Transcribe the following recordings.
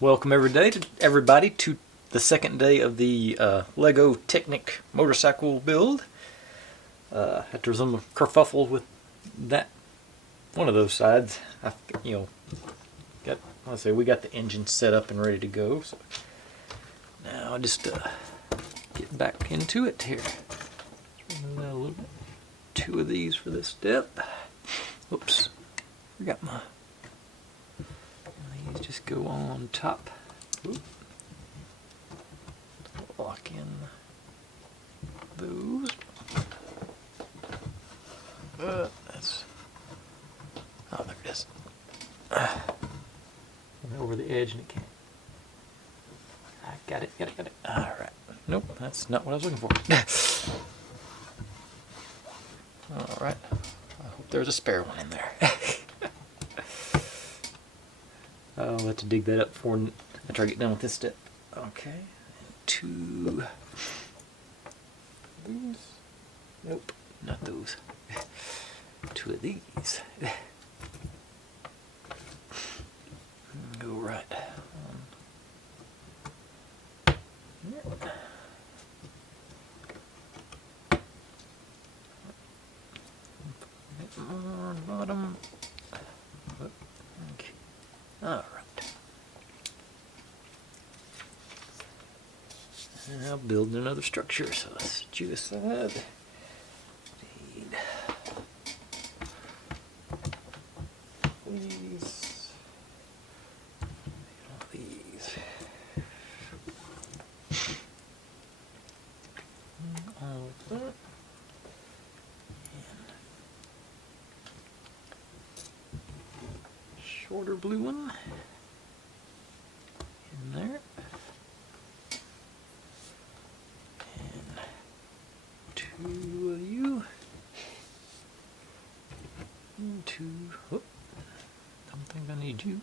Welcome everybody to the second day of the Lego Technic motorcycle build. After some kerfuffle with that one of those sides, we got the engine set up and ready to go. So now I'll just get back into it here. Move that a little bit. 2 of these for this step. Oops, forgot my. These just go on top. Oop. Lock in those. That's. Oh, there it is. Went over the edge and it came. I got it. Alright. Nope, that's not what I was looking for. Alright. I hope there's a spare one in there. I'll have to dig that up before I try to get done with this step. Okay. 2. These. Nope, not those. 2 of these. Go right on. Here. On bottom. Okay. Alright. Now building another structure, so let's do this side. Need these. All these. All of that. And shorter blue one in there. And 2 of you. And 2. Whoop. Don't think I need you.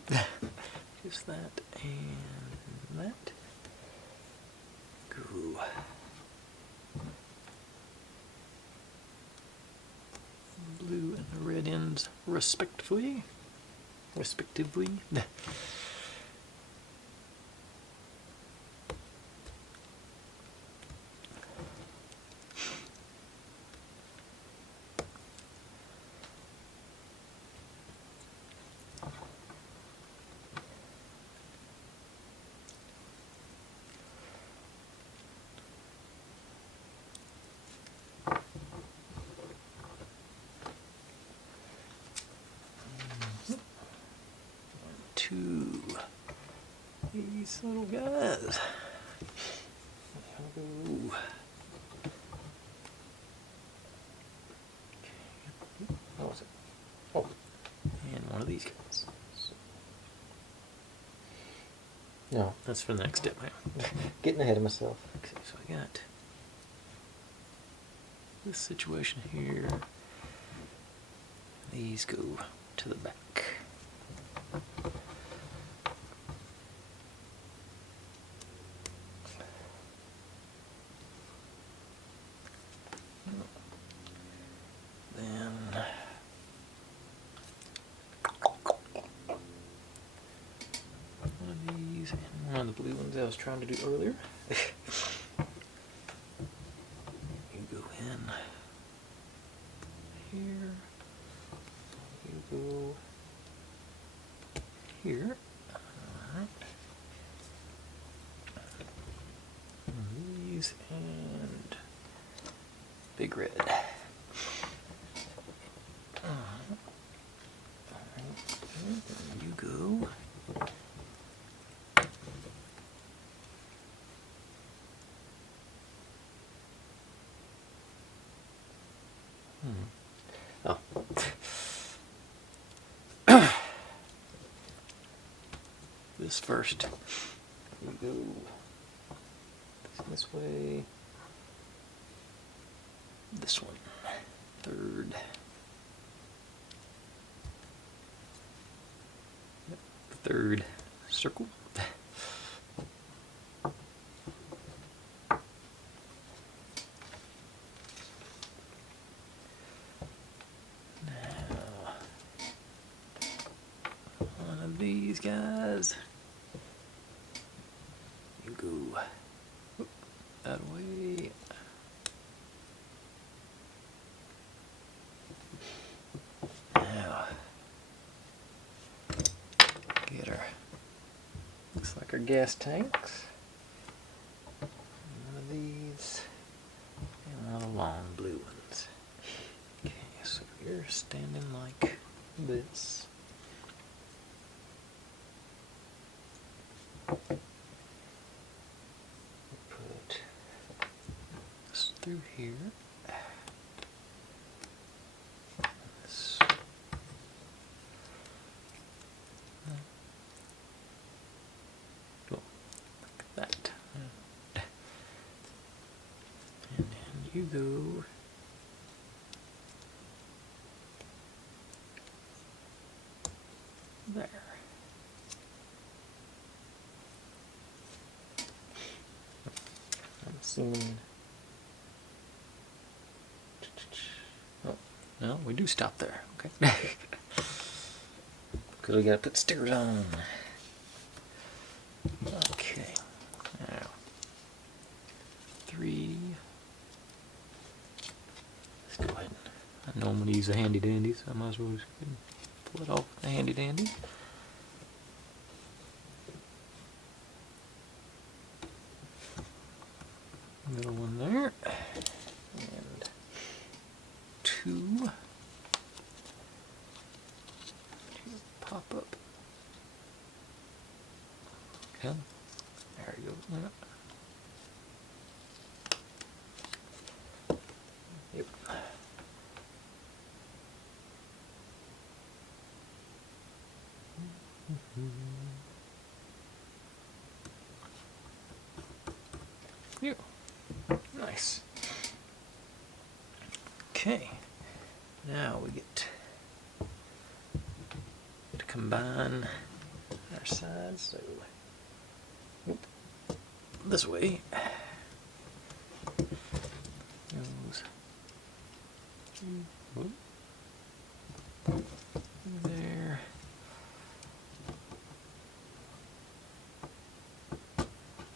Just that and that. Go. Blue and the red ends respectively. Two these little guys. Go. What was it? Oh, and one of these guys. No, that's for the next step. Getting ahead of myself. Okay, so I got this situation here. These go to the back. One of the blue ones I was trying to do earlier. You go in here. You go here. Alright. These and big red. Alright. You go. Oh. This first. We go this way. This one. 3rd. Yep. 3rd circle. These guys. you go that way. Now, get our, looks like our gas tanks. One of these, and one of the long blue ones. Okay, so you're standing like this. Put this through here. This. Oh, like that. And then you go there. I'm assuming. Oh, no, we do stop there. Okay. Because we gotta put stickers on. Okay. Now, 3. Let's go ahead. I know I'm gonna use a handy dandy, so I might as well just pull it off with the handy dandy. Middle one there, and 2 pop up. Okay, there you go. Yep. Yeah. Nice. Okay, now we get to combine our sides. So, this way goes there.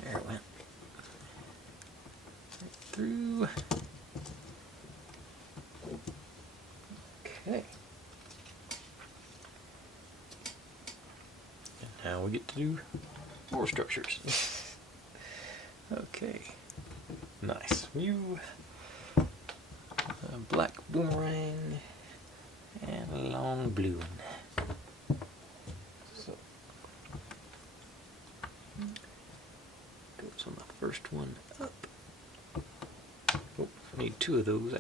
There it went. Right through. Okay. And now we get to do more structures. Okay. Nice. You a black boomerang and a long blue one. So goes on the first one up. Oh, I need 2 of those.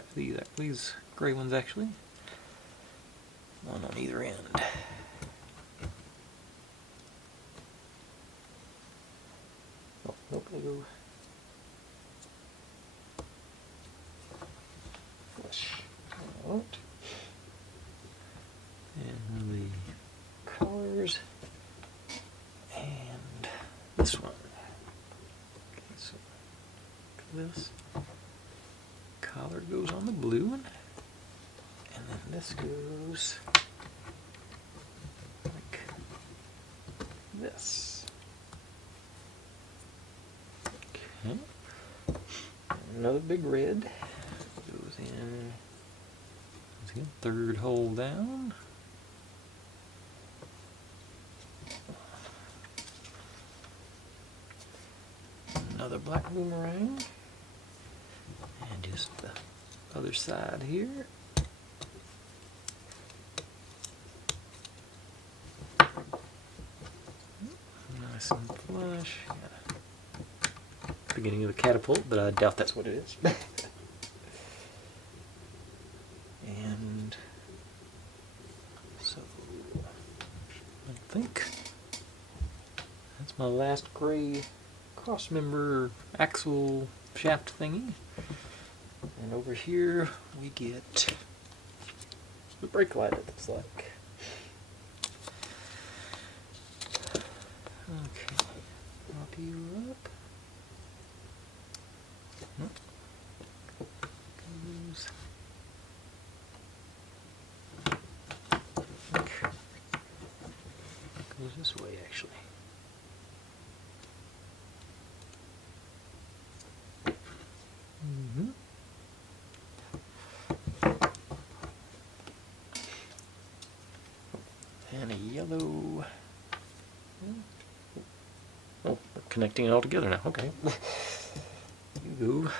These gray ones actually. One on either end. Oh, nope, they go flush out. And the colors. And this one. Okay, so this collar goes on the blue one. And then this goes like this. Okay. Another big red goes in. Again, 3rd hole down. Another black boomerang. And just the other side here. Nice and flush. Beginning of a catapult, but I doubt that's what it is. And so I think that's my last gray cross member axle shaft thingy. And over here we get the brake light, it looks like. Okay, pop you up. Goes. Okay. Goes this way actually. connecting it all together now. Okay. You go.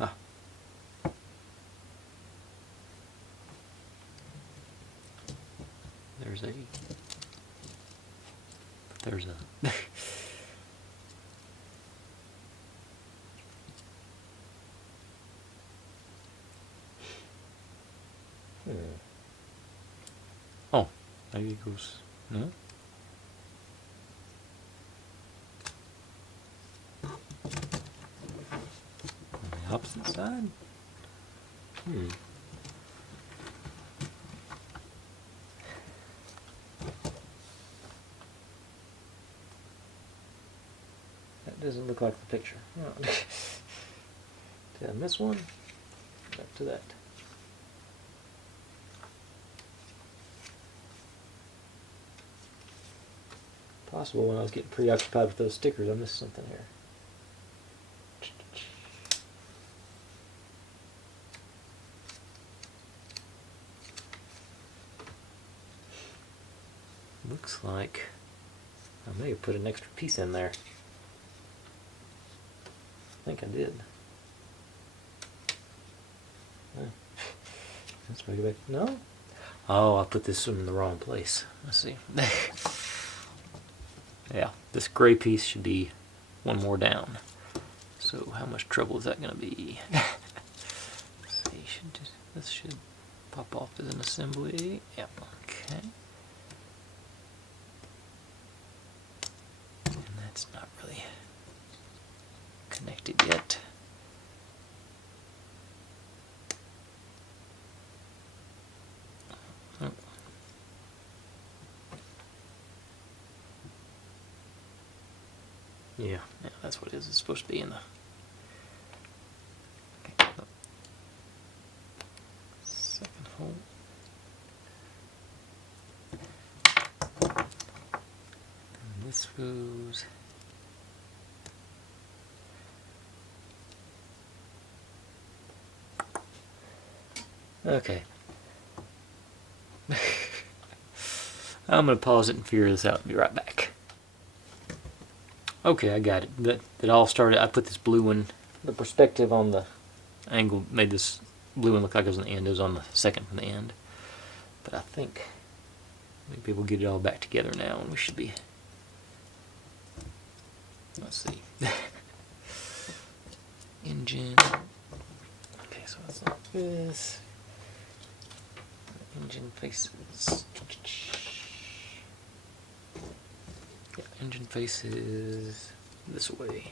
Ah. There's a. Oh, maybe it goes. No. On the opposite side. That doesn't look like the picture. No. Did I miss one? Back to that. Possible when I was getting preoccupied with those stickers, I missed something here. Looks like I may have put an extra piece in there. I think I did. Let's make it back. No? Oh, I put this in the wrong place. Let's see. Yeah, this gray piece should be one more down. So how much trouble is that going to be? Let's see, this should pop off as an assembly. Yep, okay. And that's not really connected yet. Oh. Yeah, that's what it is. It's supposed to be in the second hole. And this goes. Okay. I'm going to pause it and figure this out and be right back. Okay, I got it. That all started, I put this blue one, the perspective on the angle made this blue one look like it was on the end. It was on the second from the end. But I think maybe we'll get it all back together now and we should be, let's see. Engine. Okay, so it's like this. Engine faces. Yeah, engine faces this way.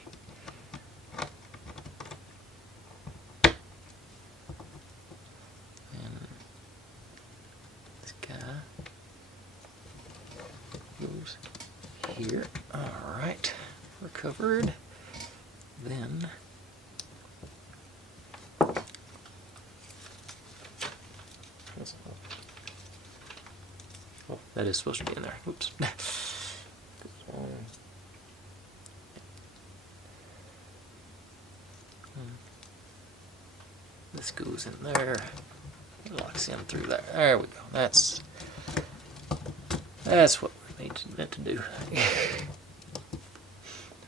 And this guy goes here. Alright, we're covered. Then oh, that is supposed to be in there. Oops. This goes in there. It locks in through there. There we go. That's what we meant to do.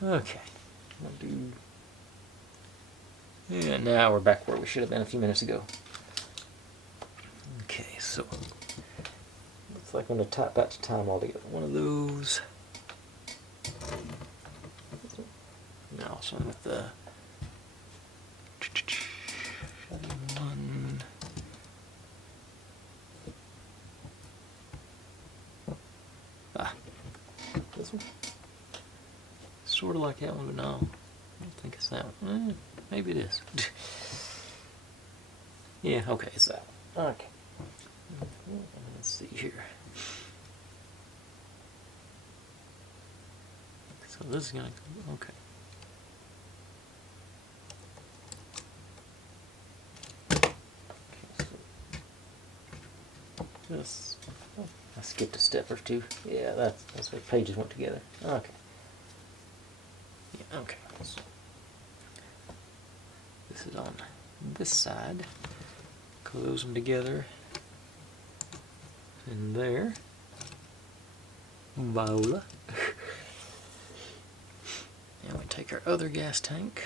Okay. We'll do. Yeah, now we're back where we should have been a few minutes ago. Okay, so looks like I'm going to type back to time altogether. One of those. Now, so with the one. This one. Sort of like that one, but no, I don't think it's that one. Maybe it is. Yeah, okay, it's that one. Okay. Let's see here. So this is gonna go, okay. This, oh, I skipped a step or two. Yeah, that's what pages went together. Okay. Yeah, okay. So this is on this side. Close them together. And there. Viola. And we take our other gas tank.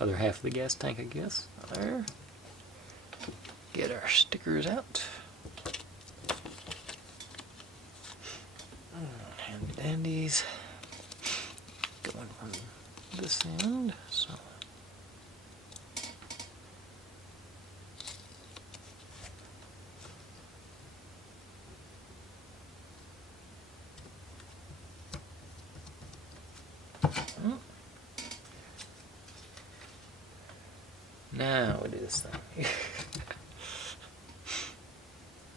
Other half of the gas tank, I guess. There. Get our stickers out. Handy dandies. Going from this end. So. Now we do this thing.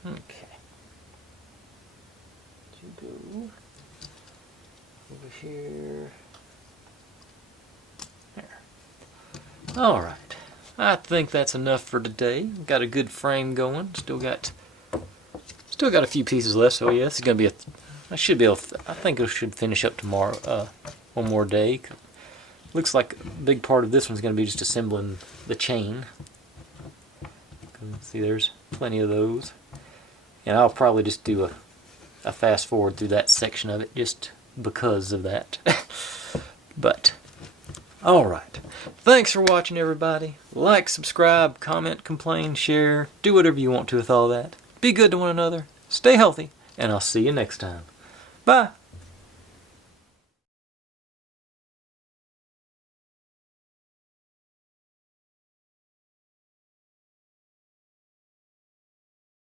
Okay. You go over here. There. All right. I think that's enough for today. Got a good frame going. Still got a few pieces left. So yeah, this is gonna be I should be able. I think it should finish up tomorrow. One more day. Looks like a big part of this one's going to be just assembling the chain. See, there's plenty of those. And I'll probably just do a fast forward through that section of it just because of that. But, alright. Thanks for watching, everybody. Like, subscribe, comment, complain, share. Do whatever you want to with all that. Be good to one another. Stay healthy. And I'll see you next time. Bye.